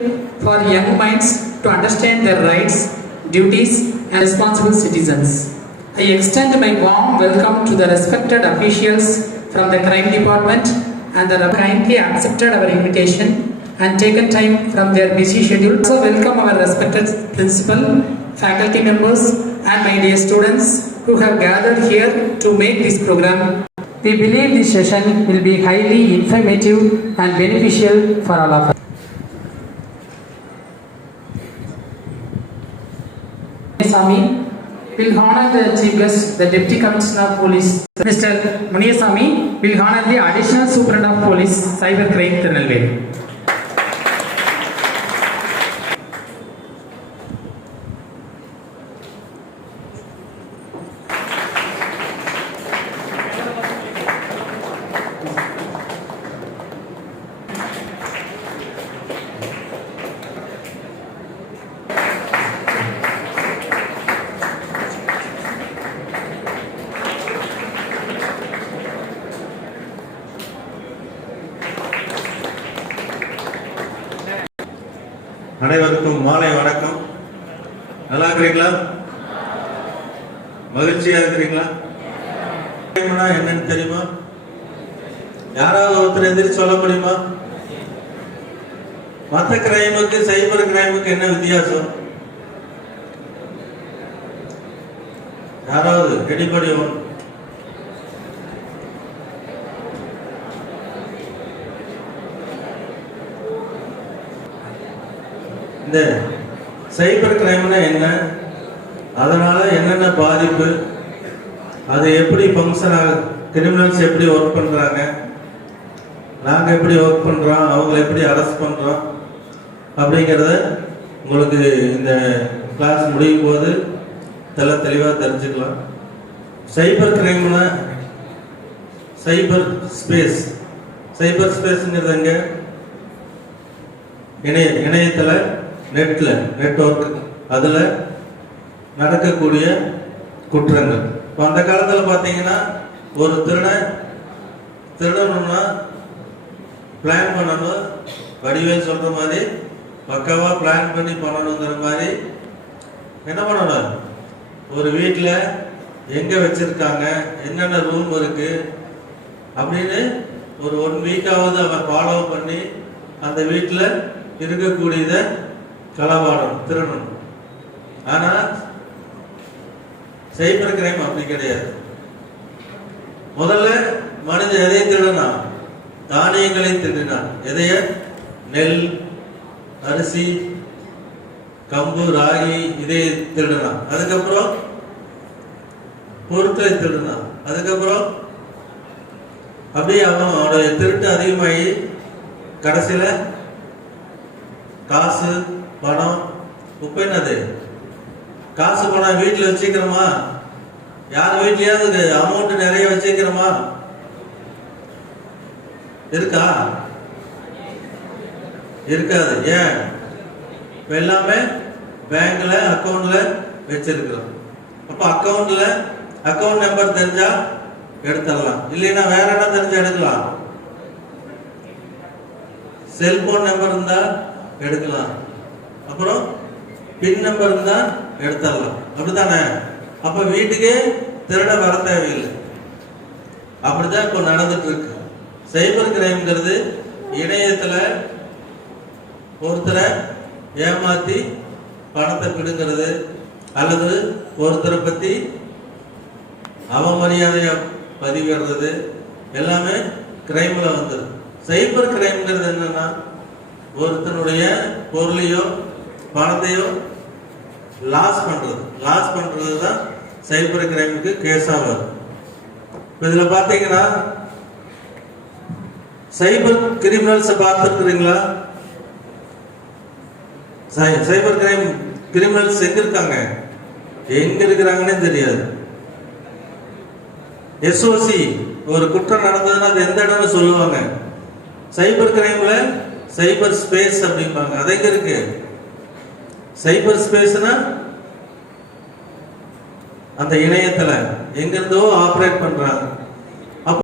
for young minds to understand their rights, duties, and responsible citizens. I extend my warm welcome to the respected officials from the Crime Department and that have kindly accepted our invitation and taken time from their busy schedule. Also welcome our respected principal, faculty members, and my dear students who have gathered here to make this program. We believe this session will be highly informative and beneficial for all of us. Sami will honor the chief guest, the Deputy Commissioner of Police. Mr. Muniyasamy will honor the Additional Superintendent of Police, Cyber Crime, Tirunelveli. அனைவருக்கும் மாலை வணக்கம். நல்லா இருக்கிறீங்களா? மகிழ்ச்சியா இருக்கிறீங்களா? என்னன்னு தெரியுமா? யாராவது ஒருத்தர் எந்திரிச்சு சொல்ல முடியுமா? மற்ற கிரைமுக்கு சைபர் கிரைமுக்கு என்ன வித்தியாசம்? யாராவது எடிபடி ஒன் இந்த சைபர் கிரைம்னா என்ன, அதனால என்னென்ன பாதிப்பு, அது எப்படி ஃபங்க்ஷன் ஆகுது, கிரிமினல்ஸ் எப்படி ஒர்க் பண்ணுறாங்க, நாங்கள் எப்படி ஒர்க் பண்ணுறோம், அவங்கள எப்படி அரெஸ்ட் பண்ணுறோம் அப்படிங்கிறத உங்களுக்கு இந்த கிளாஸ் முடியும் போது தெளிவாக தெரிஞ்சுக்கலாம். சைபர் கிரைம்னா சைபர் ஸ்பேஸ்ங்கிறது எங்க? இணையத்தில் நெட்வொர்க், அதில் நடக்கக்கூடிய குற்றங்கள். இப்போ அந்த காலத்தில் பார்த்தீங்கன்னா ஒரு திருடணும்னா பிளான் பண்ணணும், வடிவேல் சொல்கிற மாதிரி பக்காவாக பிளான் பண்ணி பண்ணணுங்கிற மாதிரி என்ன பண்ணணும், ஒரு வீட்டில் எங்கே வச்சுருக்காங்க, என்னென்ன ரூம் இருக்குது அப்படின்னு ஒரு 1 வீக்காவது அவன் ஃபாலோ பண்ணி அந்த வீட்டில் இருக்கக்கூடியதை களவாடணும், திருடணும். ஆனால் சைபர் கிரைம் அப்படி கிடையாது. முதல்ல மனிதன் எதையை திருடினான்? தானியங்களை திருடினான். எதைய? நெல், அரிசி, கம்பு, ராகி, இதை திருடினான். அதுக்கப்புறம் பொருட்களை திருடினான். அதுக்கப்புறம் அப்படியே அவனுடைய திருட்டு அதிகமாகி கடைசியில் காசு, பணம். இப்போ என்னது? காசு பணம் வீட்டில் வச்சுக்கிறோமா? யார் வீட்லயாவது அமௌண்ட் நிறைய வச்சுக்கிறோமா? இருக்கா? இருக்காது. ஏன்? இப்போ எல்லாமே பேங்க்ல அக்கௌண்ட்ல வச்சிருக்கிறோம். அப்போ அக்கௌண்ட் நம்பர் தெரிஞ்சா எடுத்துடலாம், இல்லைன்னா வேற என்ன தெரிஞ்சா எடுக்கலாம். செல்போன் நம்பர் இருந்தா எடுக்கலாம், அப்புறம் பின் நம்பர் இருந்தா எடுத்துடலாம். அப்படித்தானே? அப்ப வீட்டுக்கு திருட வர தேவையில்லை. அப்படிதான் இப்போ நடந்துட்டு இருக்கு. சைபர் கிரைம்ங்கிறது இணையத்துல ஒருத்தரை ஏமாத்தி பணத்தை பிடுங்கிறது, அல்லது ஒருத்தரை பத்தி அவமரியாதையா பதிவிடுறது, எல்லாமே கிரைம்ல வந்துடும். சைபர் கிரைம்ங்கிறது என்னன்னா ஒருத்தனுடைய பொருளையோ பணத்தையோ லாஸ் பண்றது தான் சைபர் கிரைமுக்கு கேஸா வரும். இதுல பாத்தீங்கன்னா சைபர் கிரிமினல்ஸ் பார்த்துருக்கீங்களா? சைபர் கிரைம் கிரிமினல்ஸ் எங்க இருக்காங்க, எங்க இருக்கிறாங்கன்னே தெரியாது. எஸ்ஓசி ஒரு குற்றம் நடந்ததுன்னா அது எந்த இடம்னு சொல்லுவாங்க. சைபர் கிரைம்ல சைபர் ஸ்பேஸ் அப்படிம்பாங்க. அது எங்க இருக்கு? சைபர் ஸ்பேஸ்னா அந்த இணையத்துல எங்கிருந்தோ ஆபரேட் பண்றாங்க.